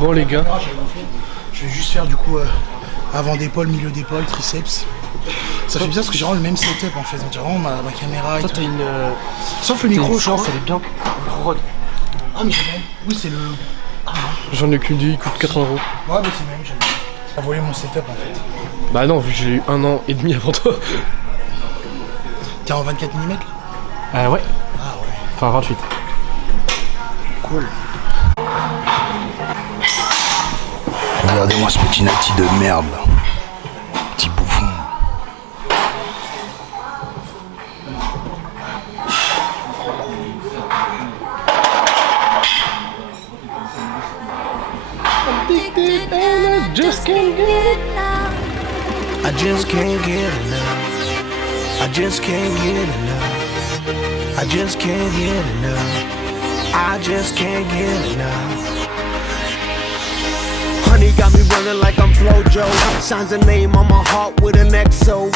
Bon les gars, je vais juste faire du coup avant d'épaule, milieu d'épaule, triceps. Ça fait bizarre parce que j'ai vraiment le même setup en fait. J'ai vraiment ma caméra et toi tout. t'as une... Sauf le micro, je crois. elle est bien. Ah mais j'ai même. Oui c'est le... Ah non. J'en ai qu'une, il coûte 80 €. Ouais mais c'est même, j'aime bien. T'as volé mon setup en fait. Bah non, vu que j'ai eu 1 an et demi avant toi. T'es en 24 mm là? Ouais. Ah ouais. Enfin 28. Cool. Regardez-moi ce petit nati de merde là. Petit bouffon. Addicted and I just can't get enough. I just can't get enough. I just can't get enough. I just can't get enough. I just can't get enough. Honey got me running like I'm Flojo. Signs a name on my heart with an XO.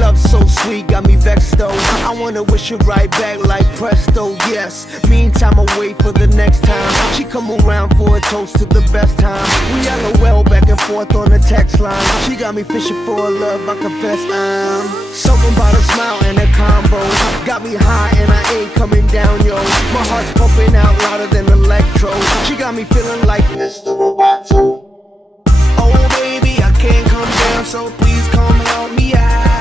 Love so sweet, got me vexed though. I wanna wish her right back like presto, yes. Meantime, I wait for the next time. She come around for a toast to the best time. We LOL back and forth on the text line. She got me fishing for a love, I confess I'm something about a smile and a combo. Got me high and I ain't coming down, yo. My heart's pumping out louder than electro. She got me feeling like Mr. Roboto. Oh baby, I can't come down, so please come help me out.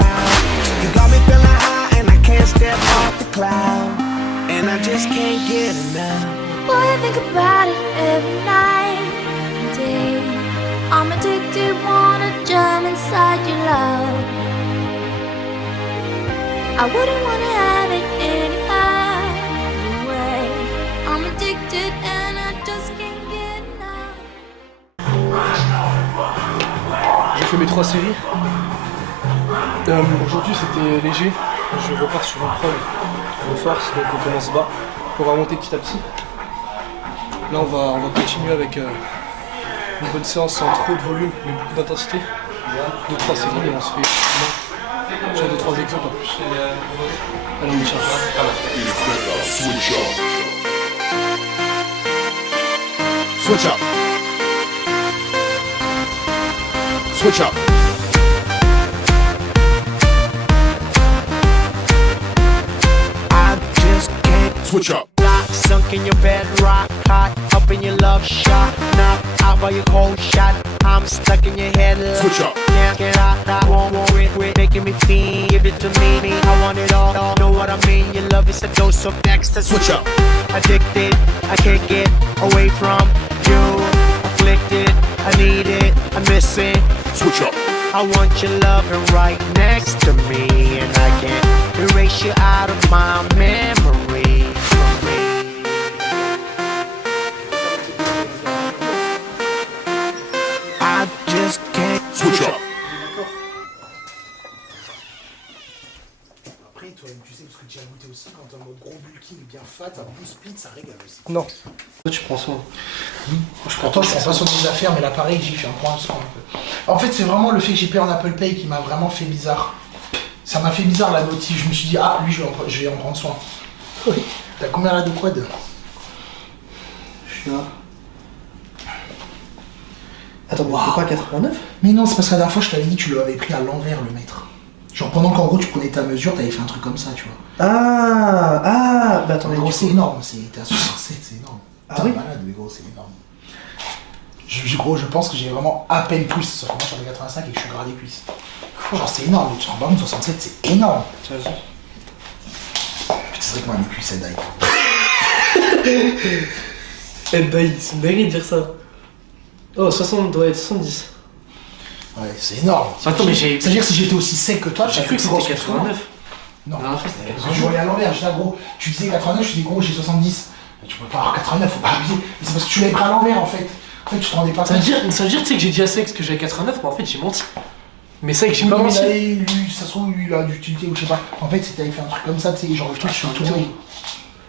You got me feeling high and I can't step off the cloud. And I just can't get enough. Boy, I think about it every night and day. I'm addicted, wanna jump inside your love. I wouldn't wanna have it any other way. I'm addicted and I just can't get enough. J'ai fait mes 3 séries. Aujourd'hui c'était léger. Je repars sur une preuve de force, donc on commence bas. On va monter petit à petit. Là on va continuer avec une bonne séance sans trop de volume mais beaucoup d'intensité. 2-3 séries et on se fait genre 2-3 exos pas plus. Allez on y charge. Switch up. Switch up. I just can't Switch up. Lock, sunk in your bed, rock hot, up in your love shot, knocked out by your cold shot. I'm stuck in your head. Switch up. Can't get out, I won't worry, quit making me feel. Give it to me, I want it all. Know what I mean? Your love is a dose of ecstasy. Switch up. Addicted, I can't get away from you. Afflicted, I need it, I'm missing. Switch up. I want your loving right next to me, and I can't erase you out of my memory. I just can't Switch up. Après toi tu sais parce que tu as goûté aussi quand t'es en mode gros bulking bien fat, un blue split ça régale aussi. Non. Toi tu prends soin. Pourtant je prends pas soin des affaires mais là pareil j'ai fait un point soin un peu. En fait c'est vraiment le fait que j'ai payé en Apple Pay qui m'a vraiment fait bizarre. Ça m'a fait bizarre la notif, je me suis dit ah lui je vais en prendre soin. Oui. T'as combien là de quad? Je suis là. Attends, mais c'est pas 89? Mais non c'est parce que la dernière fois je t'avais dit tu l'avais pris à l'envers le mètre. Genre pendant qu'en gros tu prenais ta mesure t'avais fait un truc comme ça tu vois. Bah attendez, Mais gros c'est énorme, t'es à 67 c'est énorme. Ah T'es oui malade mais gros c'est énorme. Gros je pense que j'ai vraiment à peine plus, sauf que moi j'en ai 85 et que je suis gras des cuisses. Genre c'est énorme, mais tu te rends pas compte 67 c'est énorme. Tu as raison. Putain c'est vrai que moi mes cuisses elles daillent. Elle daille, c'est une dinguerie de dire ça. Oh 60 doit être 70. Ouais c'est énorme. Attends mais j'ai C'est-à-dire que si j'étais aussi sec que toi, cru que c'était 89. Non, La dernière fois, c'était parce que je voyais à l'envers, je disais gros, tu disais 89, je dis gros j'ai 70. Mais tu peux pas avoir 89, faut pas abuser. Mais c'est parce que tu l'avais pris à l'envers en fait. En fait tu te rendais pas Ça veut compte. dire tu sais que j'ai dit à Sex que j'avais 89 mais en fait j'ai menti. Mais c'est vrai que j'ai Oui, pas mais menti. ça se trouve lui il a d'utilité ou je sais pas. En fait c'était fait un truc comme ça, tu sais, genre le truc sur le tourné.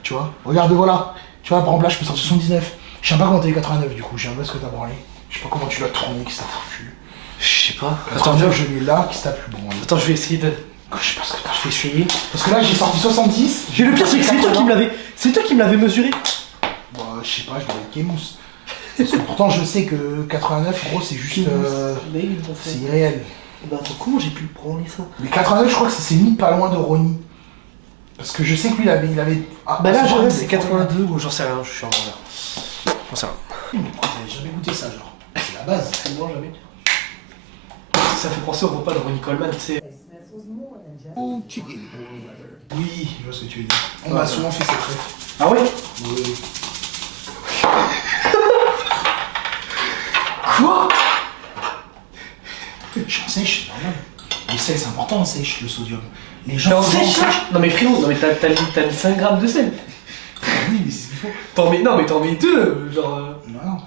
Tu vois, regarde voilà. Tu vois par exemple là je peux sortir 79. Je sais pas comment t'as eu 89 du coup, je sais pas ce que t'as branlé. Je sais pas comment tu l'as tourné, qui s'est foutu. Je sais pas. 89 je l'ai là, qui t'a plus bon. Attends, je vais essayer de. Je sais pas ce que t'as Je vais essayer. Parce que là j'ai sorti 70. J'ai le pire, c'est que c'est toi qui me l'avais. C'est toi qui me l'avais mesuré. Bah je sais pas, je dois être Kémous. Parce que pourtant, je sais que 89, gros, c'est juste. C'est irréel. Bah attends, comment j'ai pu le prendre ça? Mais 89, je crois que c'est mis pas loin de Ronnie. Parce que je sais que lui, il avait... Ah, Bah là, vrai, c'est 82 ou j'en sais rien, je suis en là. J'en sais rien. Mais pourquoi t'avais jamais goûté ça, genre? C'est la base. Non, jamais. Ça fait penser au repas de Ronnie Coleman, tu sais. Oui, je vois ce que tu veux dire. On m'a souvent fait cette fête. Ah ouais? Oui. Quoi? Je suis en sèche, c'est normal. Le sel, c'est important en sèche, le sodium. Les T'es gens en souvent sèche là? Non mais frérot, non mais t'as mis 5 grammes de sel. Oui, mais c'est ce qu'il faut. Non mais t'en mets 2, genre... Non.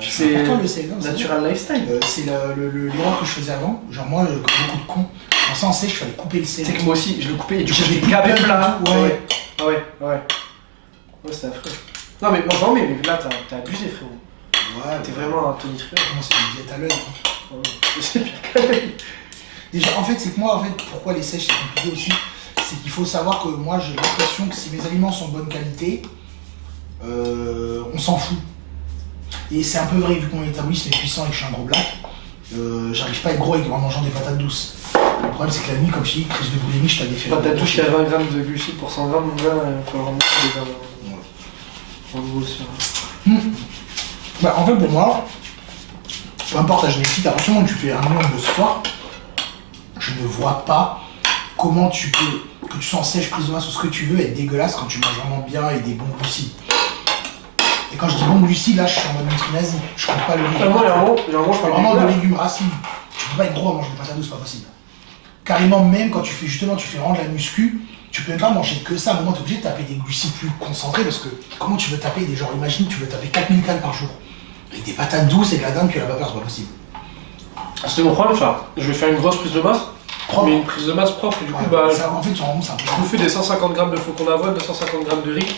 C'est C'est important le sel, non, c'est natural lifestyle. c'est l'erreur que je faisais avant. Genre moi, comme beaucoup de cons, en ça en sèche, il fallait couper le sel. C'est que moi aussi, je le coupais et du coup J'avais j'étais plus de gavé pulpe plat. et tout, ouais. Ouais. Ouais, c'est affreux. Non mais moi j'en mets, mais là t'as abusé frérot. Ouais, T'es vraiment un tonitrueur. Comment c'est une diète à l'œil, hein. C'est pire que l'œil. Déjà, en fait, c'est que moi, en fait, pourquoi les sèches, c'est compliqué aussi, c'est qu'il faut savoir que moi, j'ai l'impression que si mes aliments sont de bonne qualité, on s'en fout. Et c'est un peu vrai, vu que mon métabolisme est puissant et que je suis un gros black, j'arrive pas à être gros en mangeant des patates douces. Le problème, c'est que la nuit, comme je dis, crise de boulimie, je t'avais fait... Patates douces, il y a 20 grammes de glucides pour 100 grammes, mon gars, faut vraiment en gros sur... Bah, en fait, pour moi, peu importe la génétique, à partir du moment où tu fais un minimum de sport, je ne vois pas comment tu peux, que tu sois en sèche, prise de masse ou ce que tu veux, être dégueulasse quand tu manges vraiment bien et des bons glucides. Et quand je dis bons glucides, là, je suis en mode nutri-nazi. Je compte pas le riz. Moi, il y a un moment, je Je parle vraiment de légumes racines. Tu peux pas être gros à manger des patates douces, c'est pas possible. Carrément, même quand tu fais vraiment de la muscu, tu peux même pas manger que ça. À un moment, t'es obligé de taper des glucides plus concentrés parce que comment tu veux taper des genres, imagine, tu veux taper 4000 calories par jour. Avec des patates douces et de la dinde que la vapeur, c'est pas possible. C'était mon problème ça. Je vais faire une grosse prise de masse, Propre. mais une prise de masse propre, et du coup, Ouais, bah, ça, en fait, tu rends compte, c'est un peu je bouffais des 150 grammes de flocons d'avoine, 250 grammes de riz,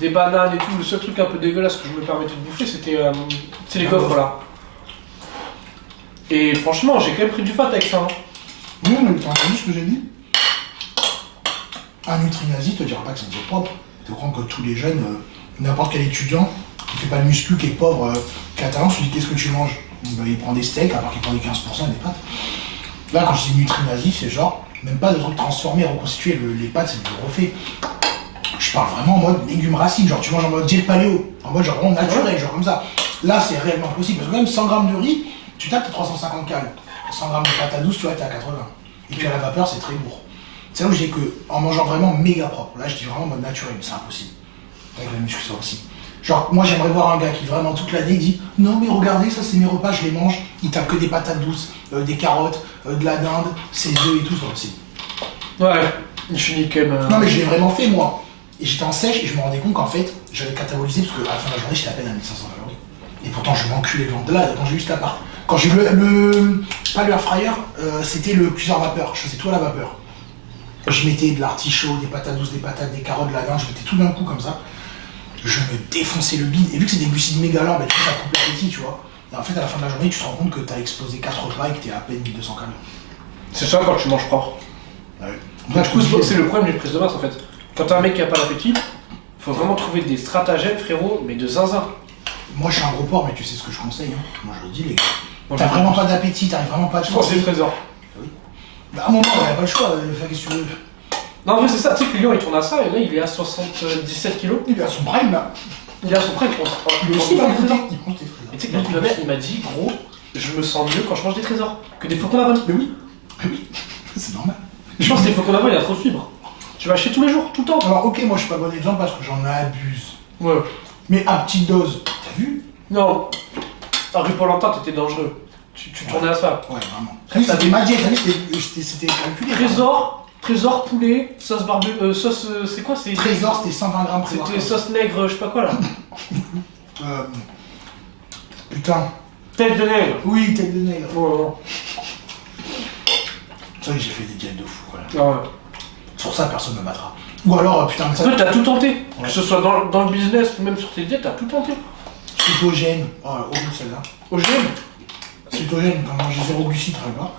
des bananes et tout. Le seul truc un peu dégueulasse que je me permettais de bouffer, c'était les gaufres là. Et franchement, j'ai quand même pris du fat avec ça. Hein. Oui, mais t'as entendu ce que j'ai dit? Un nutri-nazi te dira pas que c'est propre. Tu comprends que tous les jeunes, n'importe quel étudiant qui fait pas de muscu, qui est pauvre, qui a talent, se dit qu'est-ce que tu manges? Ben, il prend des steaks, à part qu'il prend des 15% et des pâtes. Là, quand je dis nutri-nazi, c'est genre, même pas de trucs transformés, reconstitués, les pâtes, c'est du refait. Je parle vraiment en mode légumes racines, genre tu manges en mode gel paléo, en mode genre vraiment naturel, genre comme ça. Là, c'est réellement possible, parce que même 100 grammes de riz, tu tapes tes 350 calories. 100 grammes de pâte à douce, tu vois, t'es à 80. Et puis à la vapeur, c'est très lourd. C'est là où je dis que, en mangeant vraiment méga propre, là je dis vraiment en mode naturel, c'est impossible. Avec la muscu, c'est impossible. Genre, moi j'aimerais voir un gars qui vraiment toute l'année dit non, mais regardez, ça c'est mes repas, je les mange. Il tape que des patates douces, des carottes, de la dinde, ses œufs et tout, c'est pas possible. Ouais, je finis quand même. Non, mais je l'ai vraiment fait moi. Et j'étais en sèche et je me rendais compte qu'en fait, j'avais catabolisé parce qu'à la fin de la journée, j'étais à peine à 1500 calories. Et pourtant, je m'enculais de là quand j'ai eu cet appart. Quand j'ai eu pas le air fryer, c'était le cuiseur vapeur. Je faisais tout à la vapeur. Je mettais de l'artichaut, des patates douces, des patates, des carottes, de la dinde, je mettais tout d'un coup comme ça. Je me défonçais le bide. Et vu que c'est des glucides méga lents, bah, du coup, ça coupe l'appétit, tu vois. Et en fait, à la fin de la journée, tu te rends compte que t'as explosé 4 repas et que t'es à peine 1200 calories. C'est ça quand tu manges propre. Ouais. Du coup, c'est le problème d'une prise de masse en fait. Quand t'as un mec qui a pas d'appétit, faut vraiment trouver des stratagèmes, frérot, mais de zinzin. Moi, je suis un gros porc, mais tu sais ce que je conseille. Hein. Moi, je le dis, les gars. Moi, T'as je- vraiment pas d'appétit, t'arrives vraiment pas à te Je pense que c'est le forcer. trésor. Bah, à un moment, il a pas le choix, qu'est-ce que tu veux? Non, en vrai, c'est ça, tu sais que Lyon il tourne à ça, et là il est à 77 kilos. Il est à son prime là. Il est à son prime contre. Il est aussi pas goûté. Il mange des Et tu sais trésors. que le mec il m'a dit, gros, je me sens mieux quand je mange des trésors que des flocons d'avoine. Mais oui, mais oui, c'est normal. Je pense que les flocons d'avoine, il y a trop de fibres. Tu vas acheter tous les jours, tout le temps. Alors, ok, moi je suis pas bon exemple parce que j'en abuse. Ouais. Mais à petite dose, t'as vu? Non. À rue Paul-Antin, t'étais dangereux. Tu tournais à ça. Ouais, vraiment. T'as vu, c'était ma diète, t'as vu, c'était calculé. Trésor, poulet, sauce sauce, c'est quoi c'est Trésor, c'était 120 grammes trésor. C'était sauce nègre, je sais pas quoi là. Putain. Tête de nègre. Oui, tête de nègre. Oh, C'est vrai que j'ai fait des diètes de fou, voilà. ah ouais. Sur ça, personne ne me battra. Ou alors, putain, mais ça. En fait, t'as tout tenté. Que ce soit dans le business ou même sur tes diètes, t'as tout tenté. Cétogène. Oh, horrible celle-là. OGM Cétogène, quand manger zéro glucide, très bien.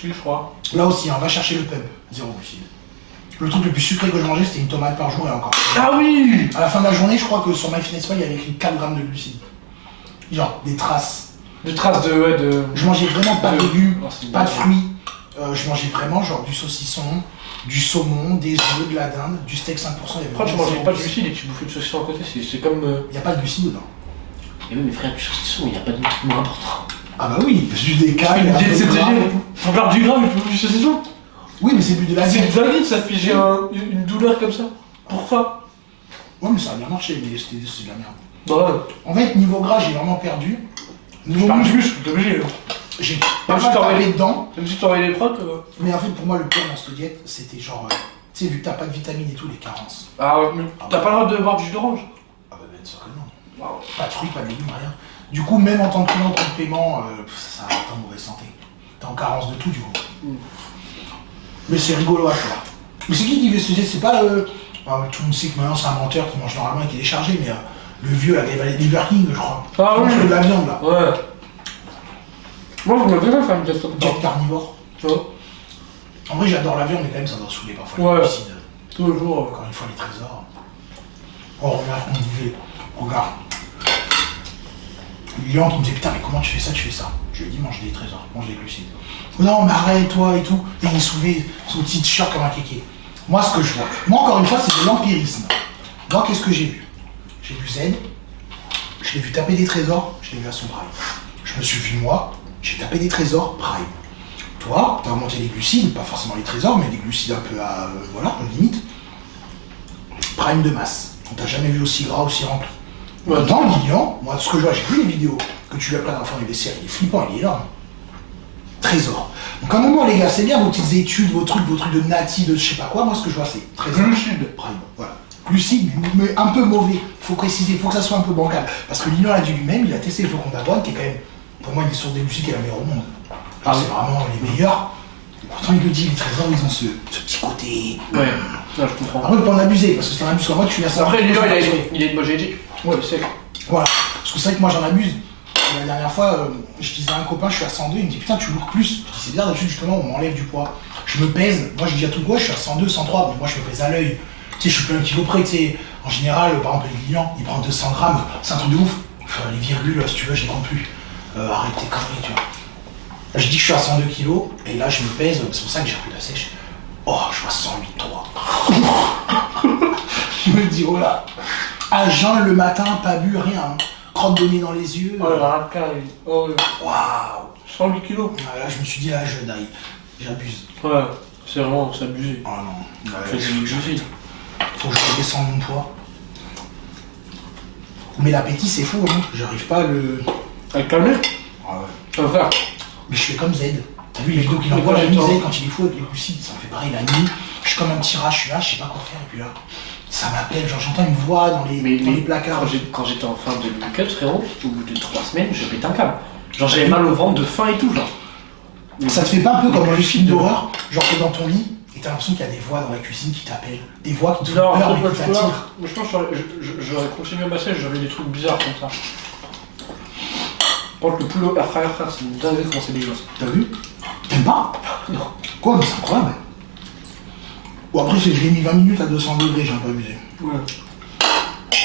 Si, je crois. Là aussi, hein, va chercher le pump, zéro glucide. Le truc le plus sucré que je mangeais, c'était une tomate par jour et encore. Ah oui. À la fin de la journée, je crois que sur MyFitnessPal, il y avait écrit 4 grammes de glucides. genre des traces. Des traces de... Je mangeais vraiment pas de légumes, Oh, c'est pas de dingue. fruits. Je mangeais vraiment genre du saucisson, du saumon, des œufs, de la dinde, du steak 5%. Il y avait Pourquoi tu vraiment mangeais pas de 100%. glucides et tu bouffais du saucisson à côté? C'est comme... Il n'y a pas de glucides dedans. Et oui, mais frère, du saucisson, il n'y a pas de nutriments importants. Ah bah oui, juste des cailles, un peu de gras. Faut faire du gras mais tu bouffes du saucisson? Oui, mais c'est plus de la C'est viande. une dinguerie, ça fait une douleur comme ça. Pourquoi? Ouais, mais ça a bien marché, mais c'est de la merde. Bah ouais. En fait, niveau gras, j'ai vraiment perdu. Niveau Par muscle, muscle, t'es obligé. j'ai Même pas si mal t'aurais- tapé dedans. Même si tu envoyais les procs... Mais en fait, pour moi, le pire dans cette diète, c'était genre, tu sais, vu que t'as pas de vitamines et tout, les carences. Ah ouais, mais t'as pas le droit de boire du jus d'orange? Ah bah bien sûr que non. Waouh. Pas de fruits, pas de légumes, rien. Du coup, même en tant que client, en tant que paiement, ça va être en mauvaise santé. T'es en carence de tout, du coup. Mais c'est rigolo à faire. Mais c'est qui fait ce geste? C'est pas tout le monde sait que maintenant c'est un menteur qui mange normalement et qui est déchargé, mais le vieux, là, il va aller Liver King, je crois. Ah Il mange oui. de la viande, là. Ouais. Moi, je me fais faire une test comme ça. Jet carnivore. Tu vois? En vrai, j'adore la viande, mais quand même, ça doit saouler parfois. Ouais. Les glucides. Tous les jours. Encore une fois, les trésors. Oh, regarde, on disait, regarde. Lilian qui me disait, putain, mais comment tu fais ça? Je lui ai dit, mange des trésors, mange des glucides. Non, mais arrête, toi et tout. Et il soulevait son petit t-shirt comme un kéké. Moi, ce que je vois, moi, encore une fois, c'est de l'empirisme. Moi, qu'est-ce que j'ai vu? J'ai vu Z, je l'ai vu taper des trésors, je l'ai vu à son prime. Je me suis vu, moi, j'ai tapé des trésors, prime. Toi, t'as remonté les glucides, pas forcément les trésors, mais des glucides un peu à, voilà, limite. Prime de masse. On t'a jamais vu aussi gras, aussi rempli. Ouais. Dans Lilian, moi, ce que je vois, j'ai vu les vidéos que tu lui as pris d'enfant et des séries, il est flippant, il est énorme. Trésor. Donc à un moment, les gars, c'est bien vos petites études, vos trucs de nati, de je sais pas quoi. Moi, ce que je vois, c'est trésor. Glucides. Prime, voilà. Glucides, mais un peu mauvais. Faut préciser, faut que ça soit un peu bancal. Parce que Lilian a dit lui-même, il a testé le flocon d'avoine, qui est quand même, pour moi, une des sources des glucides qui est la meilleure au monde. Genre, c'est vraiment les meilleurs. Et pourtant, il le dit, les trésors, ils ont ce petit côté. Ouais. Non, je comprends. Après, faut pas en abuser, parce que c'est un abus. Moi, tu viens ça. Après, Lilo, il a une bonne génétique. Ouais, c'est. Voilà, parce que c'est vrai que moi j'en abuse. La dernière fois, je disais à un copain, je suis à 102, il me dit putain, tu look plus. Je dis c'est bizarre, d'habitude justement, on m'enlève du poids. Je me pèse, moi je dis à tout le monde, je suis à 102, 103, mais moi je me pèse à l'œil. Tu sais, je suis plus un kilo près, tu sais. En général, par exemple, les clients, ils prennent 200 grammes, c'est un truc de ouf. Les virgules, si tu veux, je les compte plus. Arrête tes conneries, tu vois. Je dis que je suis à 102 kilos, et là je me pèse, c'est pour ça que j'ai repris la sèche. Oh, je vois 108,3. Je me dis, oh là. À jeun le matin, pas bu, rien. Hein. Crotte de nez dans les yeux. Oh, la racca, oh, ouais. Waouh. 108 kilos. Ah, là, je me suis dit, là, je die. J'abuse. Ouais, c'est vraiment, c'est abusé. Oh non. Fais des glucides. Faut que je redescende mon poids. Mais l'appétit, c'est fou, hein. J'arrive pas à le. Avec calmer. Ah ouais. Ah, frère. Mais je fais comme Z. T'as vu les vidéos qu'il envoie la nuit, Z, quand il est fou avec les glucides, ça me fait pareil la nuit. Je suis comme un petit rat, je suis là, je sais pas quoi faire, et puis là, ça m'appelle, genre j'entends une voix dans les placards. Quand j'étais en fin de make-up, frérot, au bout de 3 semaines, je pète un câble. Genre j'avais mal au ventre de faim et tout, genre. Ça te fait pas un peu comme dans les films d'horreur, genre t'es dans ton lit, et t'as l'impression qu'il y a des voix dans la cuisine qui t'appellent, des voix qui te font Non, peur, je mais qui t'attirent. pense que j'aurais continué ma sèche, j'avais des trucs bizarres comme ça. Par contre, le poulet air fryer, frère, c'est une dinguerie quand c'est dégueulasse. T'as vu? T'aimes pas? Non. Quoi, mais c'est incroyable. Bon après, je l'ai mis 20 minutes à 200 degrés, j'ai un peu abusé. Ouais.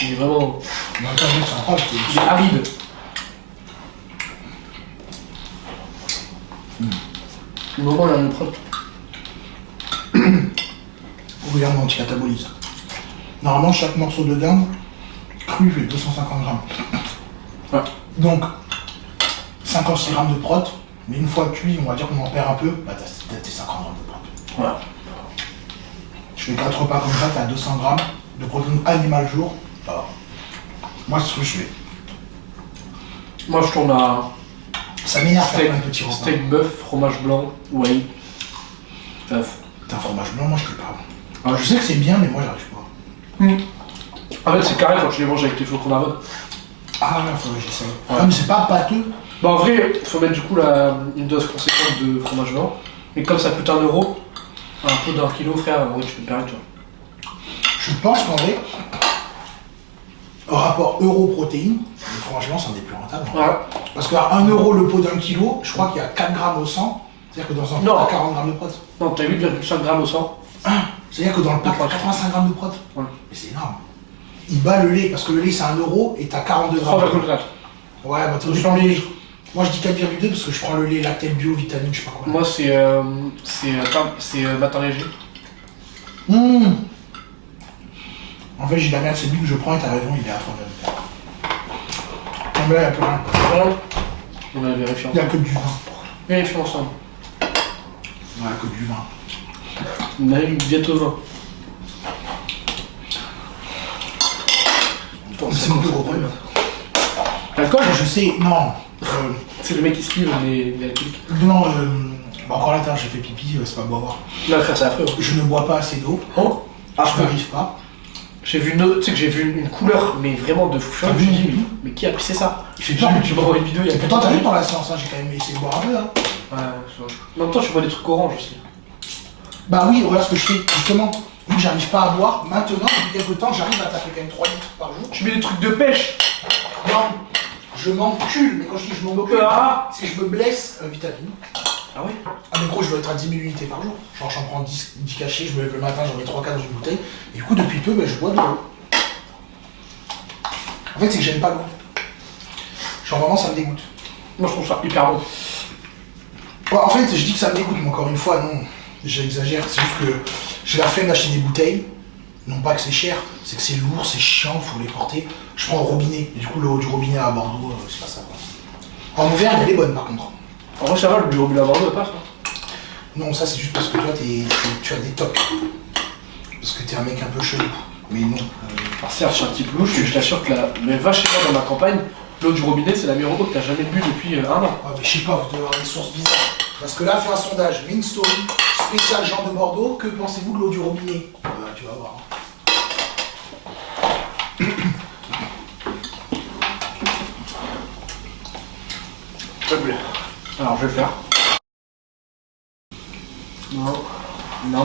Il est vraiment. Mais attends, mec, c'est incroyable, Il est aride. Le moment, il a une prod. Regarde mon anti-catabolise. Normalement, chaque morceau de dinde, cru, fait 250 grammes. Ouais. Donc, 56 grammes de prot, mais une fois cuit, on va dire qu'on en perd un peu, bah t'as tes 50 grammes de prot. Ouais. Je fais 4 repas comme ça, t'as 200 grammes de protéines animales jour. Alors, moi, c'est ce que je fais. Moi, je tourne à Ça m'énerve de steak, faire plein de petits repas. steak bœuf, fromage blanc, whey, œuf. T'as un fromage blanc, moi je peux pas. Alors je sais que c'est bien, mais moi j'arrive pas. En fait, c'est carré quand tu les manges avec tes flocons d'avoine. Ah ouais, faudrait que j'essaye. Ouais. Ah, mais c'est pas pâteux. Bah, en vrai, il faut mettre du coup une dose conséquente de fromage blanc. Mais comme ça coûte 1 €, un peu d'1 kilo, frère, en vrai, tu peux te permettre, tu vois. Je pense qu'en vrai, au rapport euro-protéines, le fromage blanc c'est un des plus rentables. Ouais. Parce qu'à 1 euro le pot d'un kilo, je crois qu'il y a 4 grammes au 100. C'est-à-dire que dans un pot, Non. t'as 40 grammes de prot. Non, t'as 8,5 grammes au 100. C'est-à-dire que dans le pack, t'as 85 grammes de prot. Ouais. Mais c'est énorme. Il bat le lait, parce que le lait c'est 1 euro et t'as 42 grammes. 3,4. Ouais, bah t'as prends les... Moi je dis 4,2 parce que je prends le lait Lactel Bio, vitamine, je sais pas quoi. Moi, c'est matin léger. En fait, j'ai de la merde, c'est lui que je prends et t'as raison, il est à 3 mais là, il n'y a plus rien. Voilà. On a vérifié Il n'y a que du vin. Vérifions ensemble. Ouais, que du vin. On a eu bientôt 20. C'est mon plus gros problème. L'alcool Je sais, non. C'est le mec qui esquive les alcooliques. Non, bah encore là, j'ai fait pipi, c'est pas boire. Non, frère, c'est affreux. Je ne bois pas assez d'eau. Oh Je n'arrive pas. J'ai vu tu sais que j'ai vu une couleur, mais vraiment de fou. Je me suis dit, mais qui a pris ça? Il fait peur. Tu m'envoies une vidéo, il y a Pourtant, t'as vu dans la séance, hein, j'ai quand même essayé de boire un peu. Hein. Ouais, en même temps, je bois des trucs oranges aussi. Bah oui, voilà ce que je fais. Justement, vu que j'arrive pas à boire, maintenant, depuis quelques temps, j'arrive à taper quand même 3 litres par jour. Tu mets des trucs de pêche. Non, je m'encule, mais quand je dis je m'encule, c'est que je me blesse vitamine. Ah ouais? Ah mais gros, je dois être à 10 000 unités par jour. Genre j'en prends 10 cachets, je me lève le matin, j'en mets 3-4 dans une bouteille. Et du coup, depuis peu, je bois de l'eau. En fait, c'est que j'aime pas l'eau. Genre vraiment, ça me dégoûte. Moi, je trouve ça hyper bon. Ouais, en fait, je dis que ça me dégoûte, mais encore une fois, non. J'exagère, c'est juste que j'ai la flemme d'acheter des bouteilles. Non pas que c'est cher, c'est que c'est lourd, c'est chiant, faut les porter. Je prends au robinet, et du coup, l'eau du robinet à Bordeaux, c'est pas ça quoi. En Auvergne, elle est bonne par contre. En vrai, ça va, le bureau de la Bordeaux pas ça. Non, ça c'est juste parce que toi, tu as des tocs. Parce que t'es un mec un peu chelou. Mais non. Alors certes, je suis un petit peu louche, mais je t'assure que mais va chez moi dans ma campagne, l'eau du robinet, c'est la meilleure eau que t'as jamais bu depuis 1 an. Ah, mais je sais pas, vous devez avoir des sources bizarres. Parce que là, fais un sondage, mets une story spéciale Jean de Bordeaux, que pensez-vous de l'eau du robinet? Tu vas voir. Alors je vais le faire. Non.